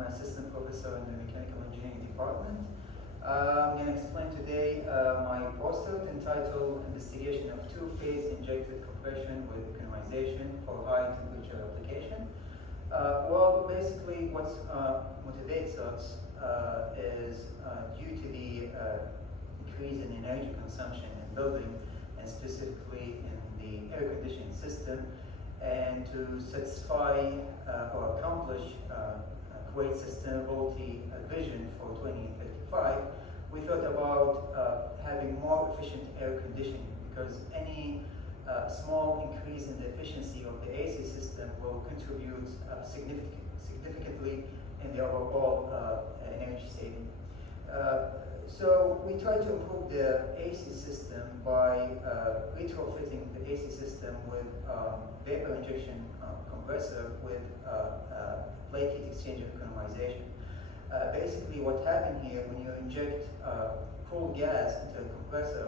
I'm an assistant professor in the mechanical engineering department. I'm going to explain today my postdoc entitled Investigation of Two-Phase Injected Compression with Economization for High Temperature Application. Well, basically what motivates us is due to the increase in energy consumption in building, and specifically in the air conditioning system, and to satisfy or accomplish Kuwait sustainability vision for 2055, we thought about having more efficient air conditioning, because any small increase in the efficiency of the AC system will contribute significantly in the overall energy saving. So we try to improve the AC system by retrofitting the AC system with vapor injection compressor with plate heat exchanger economization. Basically what happened here, when you inject cool gas into a compressor,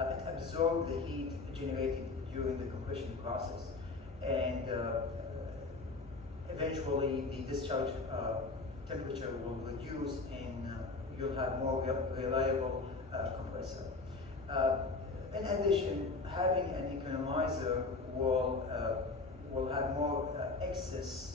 it absorbs the heat generated during the compression process, and eventually the discharge temperature will reduce, and you'll have more reliable compressor. In addition, having an economizer will have more excess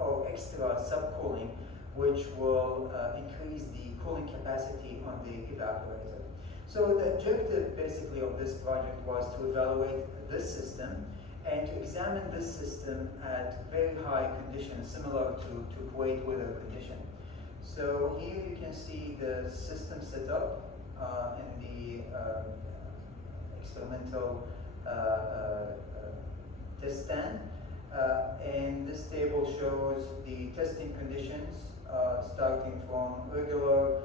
or extra subcooling, which will increase the cooling capacity on the evaporator. So the objective basically of this project was to evaluate this system and to examine this system at very high conditions similar to Kuwait weather condition. So here you can see the system set up in the experimental test stand. And this table shows the testing conditions starting from regular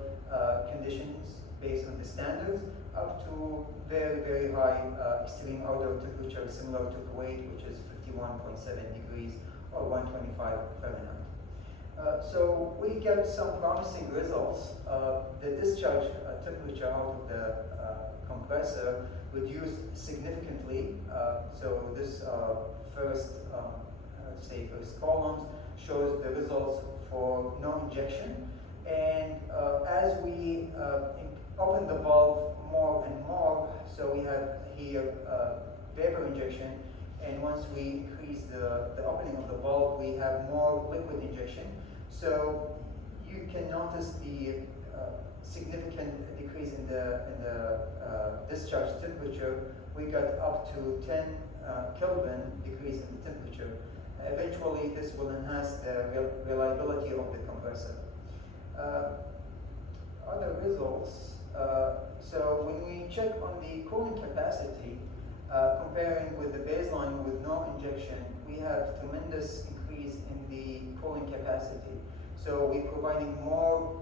conditions based on the standards up to very high extreme outdoor temperature similar to Kuwait, which is 51.7 degrees or 125 Fahrenheit. So we get some promising results. The discharge temperature out of the compressor reduced significantly. So this first columns shows the results for no injection. And as we open the valve more and more, so we have here vapor injection, and once we increase the opening of the valve, we have more liquid injection. So you can notice the significant decrease in the discharge temperature. We got up to 10 Kelvin decrease in the temperature. Eventually, this will enhance the reliability of the compressor. Other results. So when we check on the cooling capacity, comparing with the baseline with no injection, we have tremendous increase in the cooling capacity. So we're providing more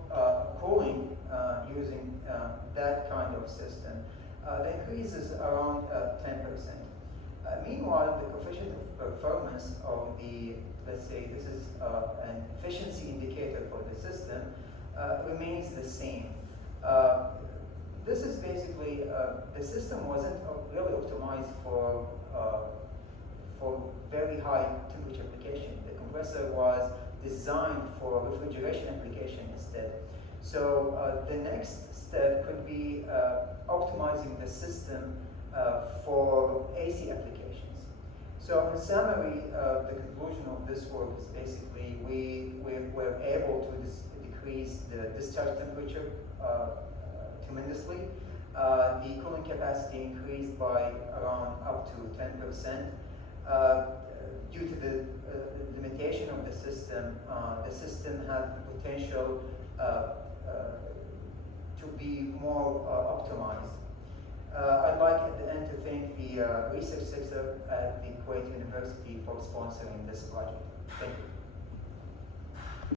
cooling using that kind of system. The increase is around 10%. Meanwhile, the coefficient of performance of the, let's say this is an efficiency indicator for the system, remains the same. This is basically, the system wasn't really optimized for very high temperature application. The compressor was designed for refrigeration application instead. So the next step could be optimizing the system for AC applications. So in summary, the conclusion of this work is basically we were able to decrease the discharge temperature tremendously. The cooling capacity increased by around up to 10%. Due to the limitation of the system had the potential to be more optimized. I'd like at the end to thank the research sector at the Kuwait University for sponsoring this project. Thank you.